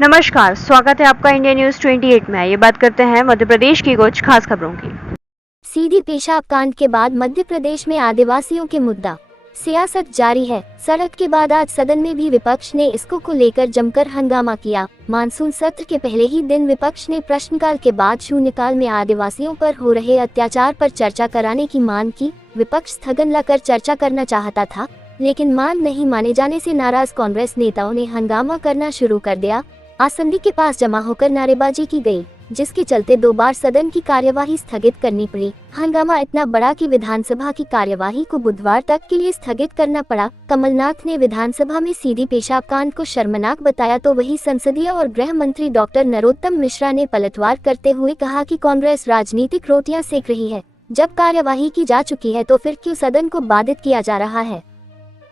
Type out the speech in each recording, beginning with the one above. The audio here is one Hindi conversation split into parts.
नमस्कार, स्वागत है आपका इंडिया न्यूज 28 में। ये बात करते हैं मध्य प्रदेश की कुछ खास खबरों की। सीधी पेशाब कांड के बाद मध्य प्रदेश में आदिवासियों के मुद्दा सियासत जारी है। सड़क के बाद आज सदन में भी विपक्ष ने इसको को लेकर जमकर हंगामा किया। मानसून सत्र के पहले ही दिन विपक्ष ने प्रश्नकाल के बाद शून्यकाल में आदिवासियों पर हो रहे अत्याचार पर चर्चा कराने की मांग की। विपक्ष स्थगन लाकर चर्चा करना चाहता था, लेकिन मांग नहीं माने जाने से नाराज कांग्रेस नेताओं ने हंगामा करना शुरू कर दिया। आसंदी के पास जमा होकर नारेबाजी की गई, जिसके चलते 2 बार सदन की कार्यवाही स्थगित करनी पड़ी। हंगामा इतना बड़ा कि विधानसभा की कार्यवाही को बुधवार तक के लिए स्थगित करना पड़ा। कमलनाथ ने विधानसभा में सीधी पेशाब कांड को शर्मनाक बताया, तो वही संसदीय और गृह मंत्री डॉक्टर नरोत्तम मिश्रा ने पलटवार करते हुए कहा कि कांग्रेस राजनीतिक रोटियां सेक रही है। जब कार्यवाही की जा चुकी है तो फिर क्यों सदन को बाधित किया जा रहा है।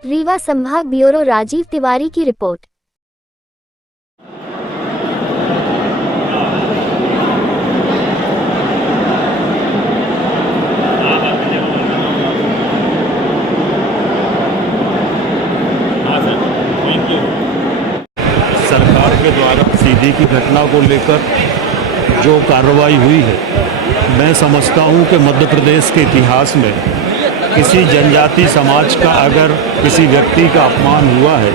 रीवा संभाग ब्यूरो राजीव तिवारी की रिपोर्ट। सरकार के द्वारा सीधी की घटना को लेकर जो कार्रवाई हुई है, मैं समझता हूं कि मध्य प्रदेश के इतिहास में किसी जनजाति समाज का अगर किसी व्यक्ति का अपमान हुआ है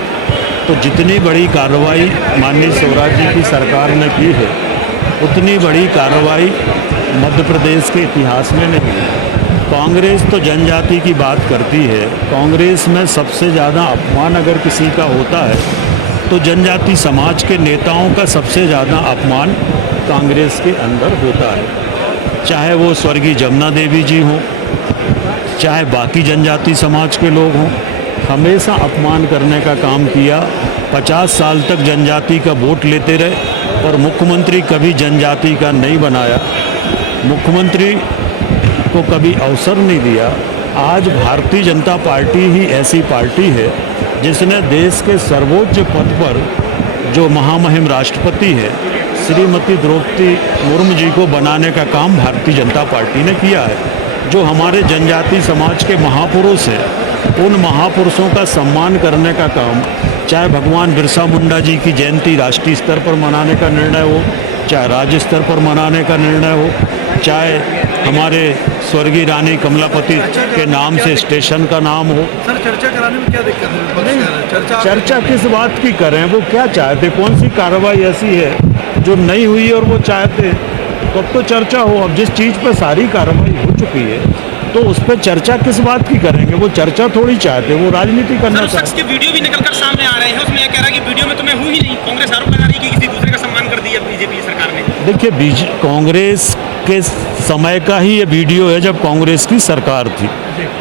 तो जितनी बड़ी कार्रवाई माननीय स्वराज जी की सरकार ने की है, उतनी बड़ी कार्रवाई मध्य प्रदेश के इतिहास में नहीं है। कांग्रेस तो जनजाति की बात करती है। कांग्रेस में सबसे ज़्यादा अपमान अगर किसी का होता है तो जनजाति समाज के नेताओं का सबसे ज़्यादा अपमान कांग्रेस के अंदर होता है। चाहे वो स्वर्गीय जमुना देवी जी हों, चाहे बाकी जनजाति समाज के लोग हों, हमेशा अपमान करने का काम किया। 50 साल तक जनजाति का वोट लेते रहे और मुख्यमंत्री कभी जनजाति का नहीं बनाया, मुख्यमंत्री को कभी अवसर नहीं दिया। आज भारतीय जनता पार्टी ही ऐसी पार्टी है जिसने देश के सर्वोच्च पद पर जो महामहिम राष्ट्रपति है श्रीमती द्रौपदी मुर्मू जी को बनाने का काम भारतीय जनता पार्टी ने किया है। जो हमारे जनजाति समाज के महापुरुष हैं, उन महापुरुषों का सम्मान करने का काम, चाहे भगवान बिरसा मुंडा जी की जयंती राष्ट्रीय स्तर पर मनाने का निर्णय हो, चाहे राज्य स्तर पर मनाने का निर्णय हो, चाहे हमारे स्वर्गीय रानी कमलापति के नाम से स्टेशन का नाम हो। सर, चर्चा कराने में क्या दिक्कत है? चर्चा किस बात की करें? वो क्या चाहते? कौन सी कार्रवाई ऐसी है जो नहीं हुई और वो चाहते? तो अब तो चर्चा हो। अब जिस चीज़ पर सारी कार्रवाई हो चुकी है तो उस पर चर्चा किस बात की करेंगे? वो चर्चा थोड़ी चाहते, वो राजनीति करना चाहते। के वीडियो भी निकलकर सामने आ रहे हैं, उसमें यह कह रहा है कि वीडियो में तो मैं हूँ ही नहीं। कांग्रेस आरोप लगा रही है कि किसी दूसरे का सम्मान कर दिया बीजेपी सरकार ने। देखिए, कांग्रेस के समय का ही ये वीडियो है जब कांग्रेस की सरकार थी,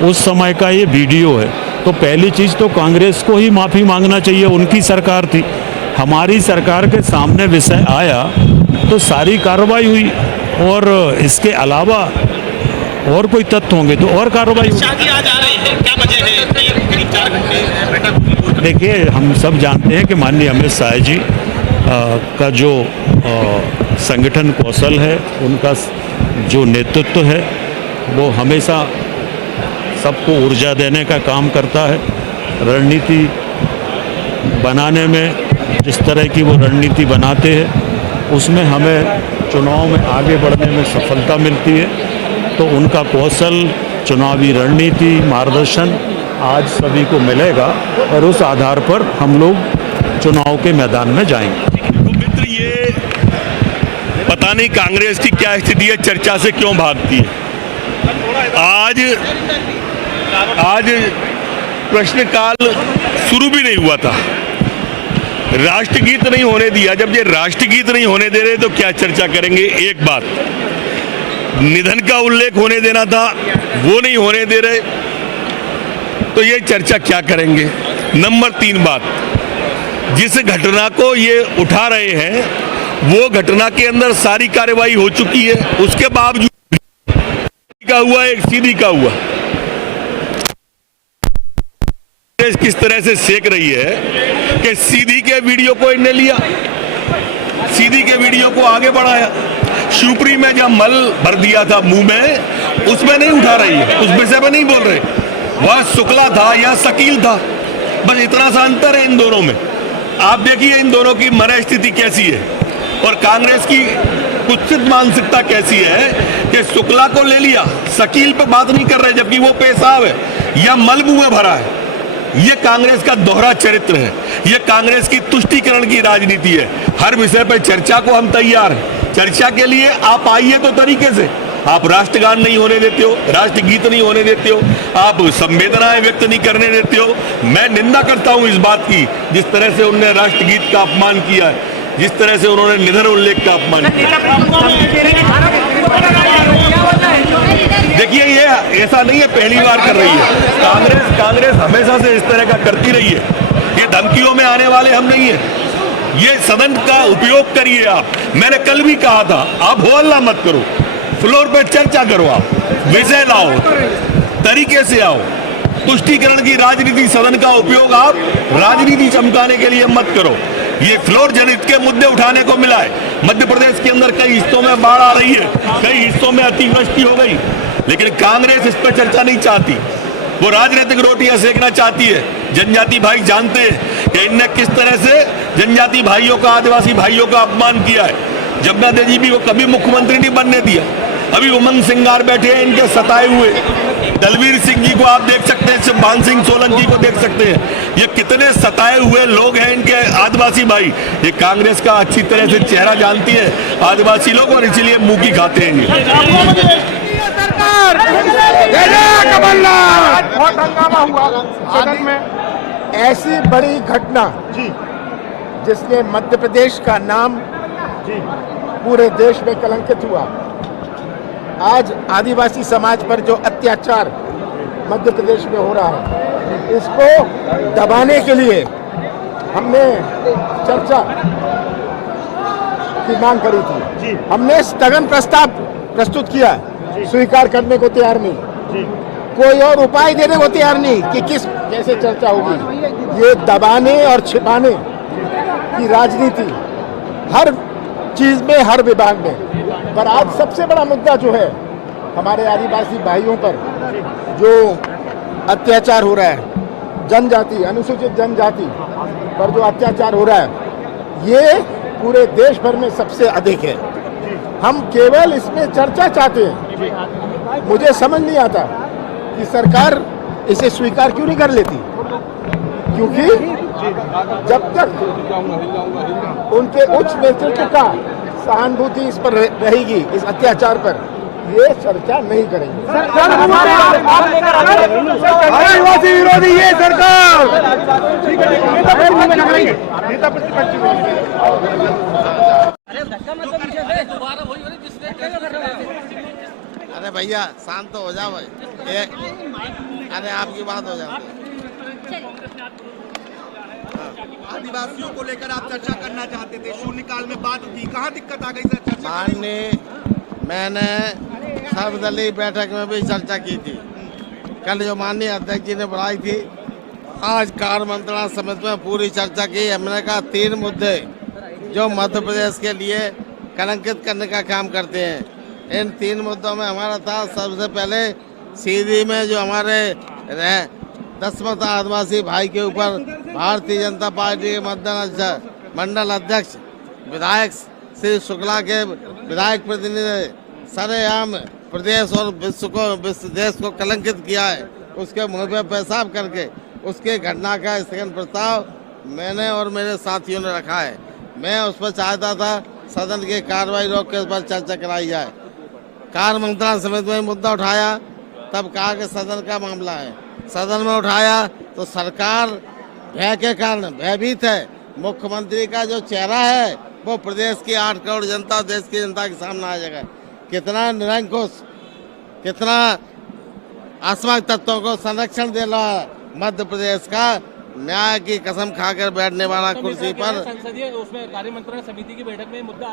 उस समय का ये वीडियो है। तो पहली चीज़ तो कांग्रेस को ही माफ़ी मांगना चाहिए, उनकी सरकार थी। हमारी सरकार के सामने विषय आया तो सारी कार्रवाई हुई, और इसके अलावा और कोई तथ्य होंगे तो और कार्रवाई हुई। आज आ रहे हैं, क्या वजह है? करीब 4 घंटे बैठक। देखिए, हम सब जानते हैं कि माननीय अमित शाह जी का जो संगठन कौशल है, उनका जो नेतृत्व है, वो हमेशा सबको ऊर्जा देने का काम करता है। रणनीति बनाने में जिस तरह की वो रणनीति बनाते हैं, उसमें हमें चुनाव में आगे बढ़ने में सफलता मिलती है। तो उनका कौशल, चुनावी रणनीति, मार्गदर्शन आज सभी को मिलेगा और उस आधार पर हम लोग चुनाव के मैदान में जाएंगे। तो मित्र, ये पता नहीं कांग्रेस की क्या स्थिति है, चर्चा से क्यों भागती है। आज प्रश्नकाल शुरू भी नहीं हुआ था, राष्ट्रगीत नहीं होने दिया। जब ये राष्ट्रगीत नहीं होने दे रहे तो क्या चर्चा करेंगे? एक बात, निधन का उल्लेख होने देना था, वो नहीं होने दे रहे, तो ये चर्चा क्या करेंगे? नंबर 3 बात, जिस घटना को ये उठा रहे हैं वो घटना के अंदर सारी कार्रवाई हो चुकी है, उसके बावजूद का हुआ, एक सीधी का हुआ। किस तरह से सेक रही है कि सीधी के वीडियो को इन्हें लिया, सीधी के वीडियो को आगे बढ़ाया। शिवपुरी में जब मल भर दिया था मुंह में, उसमें नहीं उठा रही है, उस विषय में नहीं बोल रहे। वह शुक्ला था या शकील था, बस इतना सा अंतर है इन दोनों में। आप देखिए इन दोनों की मनस्थिति कैसी है और कांग्रेस की कुत्सित मानसिकता कैसी है कि शुक्ला को ले लिया, शकील पे बात नहीं कर रहे जबकि वो पेशाब है या मलबू में भरा है। ये कांग्रेस का दोहरा चरित्र है, ये कांग्रेस की तुष्टीकरण की राजनीति है। हर विषय पर चर्चा को हम तैयार हैं, चर्चा के लिए आप आइए तो तरीके से। आप राष्ट्रगान नहीं होने देते हो, राष्ट्रगीत नहीं होने देते हो, आप संवेदनाएं व्यक्त नहीं करने देते हो। मैं निंदा करता हूं इस बात की, जिस तरह से उन्होंने राष्ट्रगीत का अपमान किया है, जिस तरह से उन्होंने निधन उल्लेख का अपमान किया। देखिए ये ऐसा नहीं है पहली बार कर रही है कांग्रेस हमेशा से इस तरह का करती रही है। ये धमकियों में आने वाले हम नहीं है। ये सदन का उपयोग करिए आप। मैंने कल भी कहा था, आप हो हल्ला मत करो, फ्लोर पे चर्चा करो, आप विषय लाओ, तरीके से आओ। तुष्टीकरण की राजनीति, सदन का उपयोग आप राजनीति चमकाने के लिए मत करो। ये फ्लोर जनहित के मुद्दे उठाने को मिला है। मध्य प्रदेश के अंदर कई हिस्सों में बाढ़ आ रही है, कई हिस्सों में अतिवृष्टि हो गई, लेकिन कांग्रेस इस पर चर्चा नहीं चाहती। वो राजनीतिक रोटियां सेकना चाहती है। जनजाति भाई जानते हैं कि इनने किस तरह से जनजाति भाइयों का, आदिवासी भाइयों का अपमान किया है। जमुना देवी जी को कभी मुख्यमंत्री नहीं बनने दिया। अभी उमंग सिंगार बैठे हैं इनके सताए हुए। दलवीर सिंह जी को आप देख सकते हैं, शिवमान सिंह सोलन जी को देख सकते हैं। ये कितने सताए हुए लोग हैं इनके आदिवासी भाई। ये कांग्रेस का अच्छी तरह से चेहरा जानती है आदिवासी लोग, और इसलिए मुंह की खाते हैं। बहुत हंगामा हुआ सदन में। ऐसी बड़ी घटना जिसने मध्य प्रदेश का नाम पूरे देश में कलंकित हुआ। आज आदिवासी समाज पर जो अत्याचार मध्य प्रदेश में हो रहा है, इसको दबाने के लिए हमने चर्चा की मांग करी थी। हमने स्थगन प्रस्ताव प्रस्तुत किया, स्वीकार करने को तैयार नहीं, कोई और उपाय देने को तैयार नहीं कि किस कैसे चर्चा होगी। ये दबाने और छिपाने की राजनीति हर चीज में, हर विभाग में। पर आज सबसे बड़ा मुद्दा जो है, हमारे आदिवासी भाइयों पर जो अत्याचार हो रहा है, जनजाति, अनुसूचित जनजाति पर जो अत्याचार हो रहा है, ये पूरे देश भर में सबसे अधिक है। हम केवल इसमें चर्चा चाहते हैं। मुझे समझ नहीं आता कि सरकार इसे स्वीकार क्यों नहीं कर लेती, क्योंकि जब तक उनके उच्च नेतृत्व का सहानुभूति इस पर रहेगी, इस अत्याचार पर, ये चर्चा नहीं करेंगे। आदिवासी विरोधी ये सरकार। अरे भैया शांत हो जाओ भाई, अरे आपकी बात हो जाती है। आदिवासियों को लेकर आप चर्चा करना चाहते थे, शून्यकाल में बात की, कहाँ दिक्कत आ गई सर? चर्चा माननीय, मैंने सर्वदलीय बैठक में भी चर्चा की थी। कल जो माननीय अध्यक्ष जी ने बुलाई थी, आज कार्य मंत्रणा समिति में पूरी चर्चा की। हमने कहा 3 मुद्दे जो मध्य प्रदेश के लिए कलंकित करने का काम करते हैं, इन 3 मुद्दों में हमारा था। सबसे पहले सीधी में जो हमारे 10 आदिवासी भाई के ऊपर भारतीय जनता पार्टी के मंडल अध्यक्ष विधायक श्री शुक्ला के विधायक प्रतिनिधि सरेआम प्रदेश और देश को कलंकित किया है, उसके मुंह पे पेशाब करके उसके घटना का स्थगन प्रस्ताव मैंने और मेरे साथियों ने रखा है। मैं उस पर चाहता था सदन की कार्रवाई रोक के इस पर चर्चा कराई जाए। कार्य मंत्रणा समिति में मुद्दा उठाया, तब कहा कि सदन का मामला है। सदन में उठाया तो सरकार भय के कारण भयभीत है। मुख्यमंत्री का जो चेहरा है वो प्रदेश की 8 करोड़ जनता, देश की जनता के सामने आ जाएगा। कितना निरंकुश, कितना असमर्थ तत्वों को संरक्षण दे रहा है मध्य प्रदेश का। न्याय की कसम खाकर बैठने वाला कुर्सी पर संसदीय उसमें कार्य मंत्रणा समिति की बैठक में मुद्दा